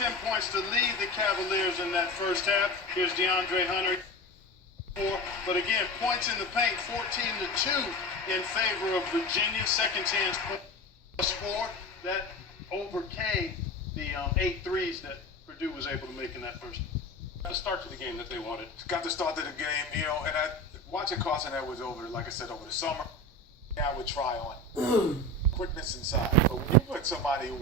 10 points to lead the Cavaliers in that first half. Here's DeAndre Hunter. But again, points in the paint, 14-2 in favor of Virginia. Second chance plus 4. That overcame the 8 threes that Purdue was able to make in that first. The start to the game that they wanted. Got the start to the game, and watching Carson Edwards like I said, over the summer, I would try on quickness inside. But when you put somebody who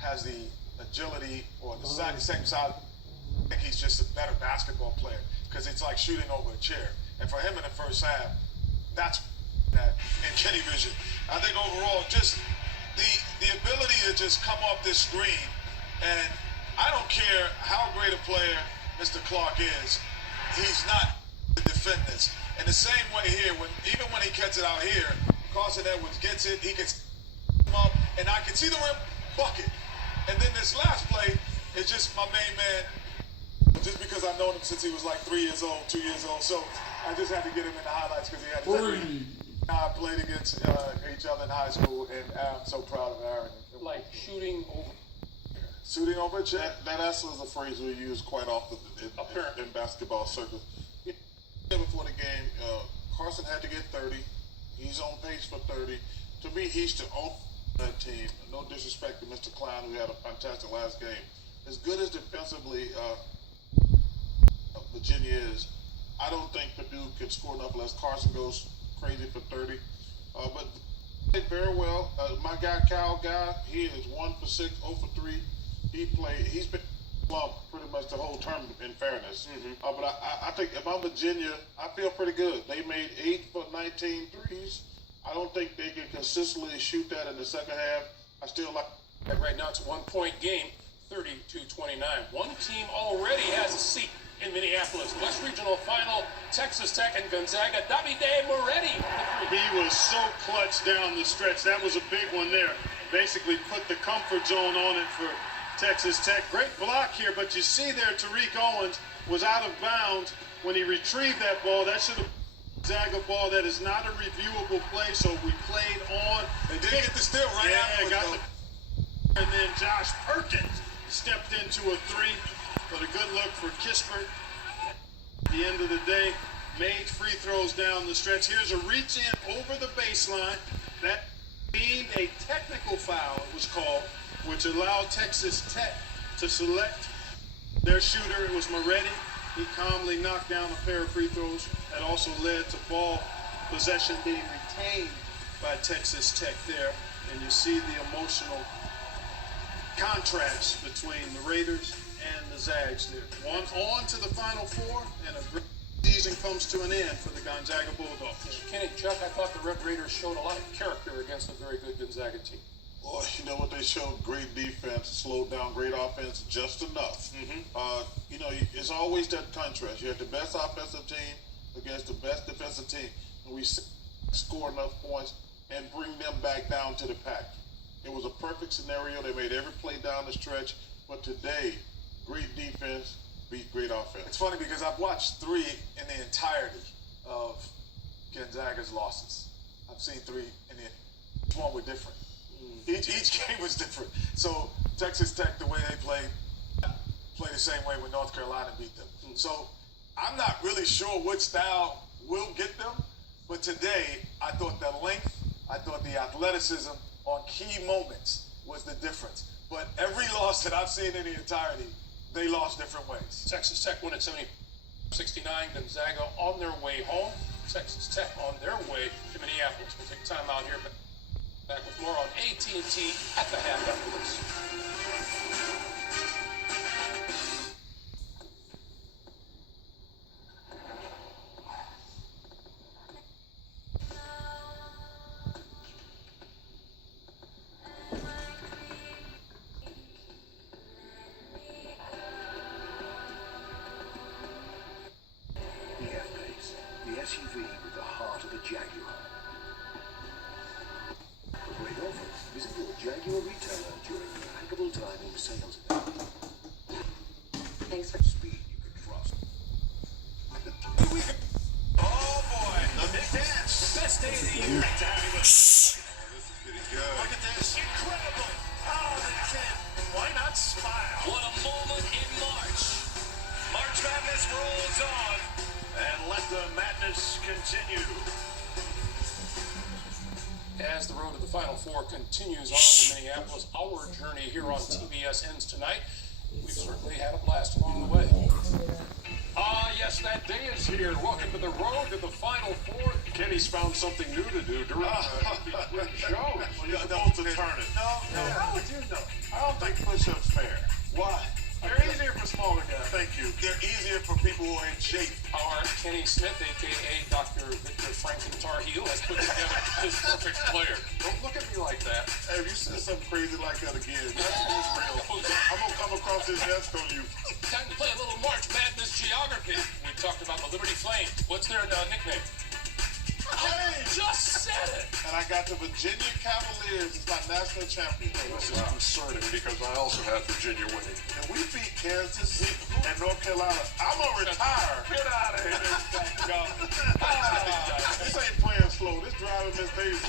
has the agility or the same size, I think he's just a better basketball player because it's like shooting over a chair. And for him in the first half, that's that in Kenny vision. I think overall, just the ability to just come off this screen, and I don't care how great a player Mr. Clark is, he's not to defend this. And the same way here, even when he gets it out here, Carson Edwards gets it, he gets him up, and I can see the rim bucket. And then this last play is just my main man, just because I've known him since he was like 3 years old, 2 years old. So I just had to get him in the highlights because he had his I played against each other in high school, and I'm so proud of Aaron. Like shooting over. Shooting over a chair? That actually is a phrase we use quite often in basketball circles. Before the game, Carson had to get 30. He's on pace for 30. To me, he's the only that team. No disrespect to Mr. Klein, who had a fantastic last game. As good as defensively Virginia is, I don't think Purdue can score enough unless Carson goes crazy for 30. But they did very well. My guy, Cal Guy, he is 1 for 6, 0 for 3. He's been lumped pretty much the whole tournament, in fairness. But I think if I'm Virginia, I feel pretty good. They made 8 for 19 threes. I don't think they can consistently shoot that in the second half. I still like. Right now it's a 1-point game, 30-29. One team already has a seat in Minneapolis. West Regional Final, Texas Tech and Gonzaga. Davide Moretti. He was so clutch down the stretch. That was a big one there. Basically put the comfort zone on it for Texas Tech. Great block here, but you see there Tariq Owens was out of bounds when he retrieved that ball. That should have been a Gonzaga ball. That is not a reviewable play, so we played on. They did get the steal right afterwards. And then Josh Perkins stepped into a 3, but a good look for Kispert. At the end of the day, made free throws down the stretch. Here's a reach in over the baseline. That deemed a technical foul, it was called, which allowed Texas Tech to select their shooter. It was Moretti. He calmly knocked down a pair of free throws. That also led to ball possession being retained by Texas Tech there. And you see the emotional contrast between the Raiders and the Zags there. One on to the Final Four, and a great season comes to an end for the Gonzaga Bulldogs. Kenny, Chuck, I thought the Red Raiders showed a lot of character against a very good Gonzaga team. Well, you know what they showed? Great defense, slowed down great offense just enough. It's always that contrast. You have the best offensive team against the best defensive team, and we score enough points and bring them back down to the pack. It was a perfect scenario. They made every play down the stretch, but today, great defense beat great offense. It's funny because I've watched 3 in the entirety of Gonzaga's losses. I've seen 3 in each one were different. Each game was different. So Texas Tech, the way they play the same way when North Carolina beat them. So I'm not really sure which style will get them, but today I thought the length, I thought the athleticism on key moments was the difference. But every loss that I've seen in the entirety, they lost different ways. Texas Tech won at 70-69. Gonzaga on their way home. Texas Tech on their way to Minneapolis. We'll take time out here, but back with more on AT&T at the half after this. The SUV with the heart of a Jaguar. For great offers, visit your Jaguar retailer during the impeccable timing sales event. Thanks for Speed you can trust. Oh boy, The big dance. Best day of the year. Great to have you with us. this is getting good. Look at this. Incredible. Oh, the 10. Why not not smile. What a moment in March. March Madness rolls on. And let the madness continue. As the road to the Final Four continues on to Minneapolis, our journey here on TBS ends tonight. We've certainly had a blast along the way. Yes, that day is here. Welcome to the road to the Final Four. Kenny's found something new to do during the show. Well, you're supposed to turn it. No. How would you know? I don't think push-ups fair. Why? They're easier for smaller guys. Thank you. They're easier for people who are in shape. Our Kenny Smith, a.k.a. Dr. Victor Frankentar Heel, has put together his perfect player. Don't look at me like that. Hey, if you say something crazy like that again, that's real. I'm going to come across this desk on you. Time to play a little March Madness geography. We talked about the Liberty Flames. What's their nickname? Hey! Just said it. And I got the Virginia Cavaliers as my national champion. This is concerning because I also have Virginia winning. And we beat Kansas and North Carolina. I'm going to retire. Get out of here. This ain't playing slow. This driving Miss Davis.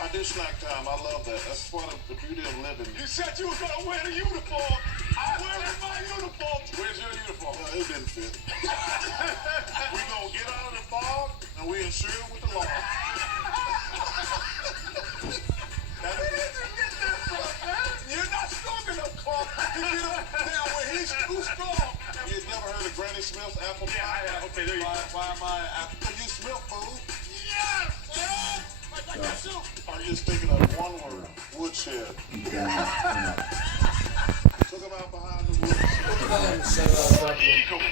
I do snack time. I love that. That's part of the beauty of living. You said you were going to wear the uniform. I'm wearing my uniform. Where's your uniform? It didn't fit. We're going to get out of the fog and we insure it with the law. Where did you get that from, man? You're not strong enough, Clark. You get up now where he's too strong. You never heard of Granny Smith's apple pie? Yeah, I have. Okay, there you go. Why am I apple? Because you Smith, fool. Yes! Like that soup. Are you just thinking of one word? Woodshed. Took him out behind the woodshed. Eagle.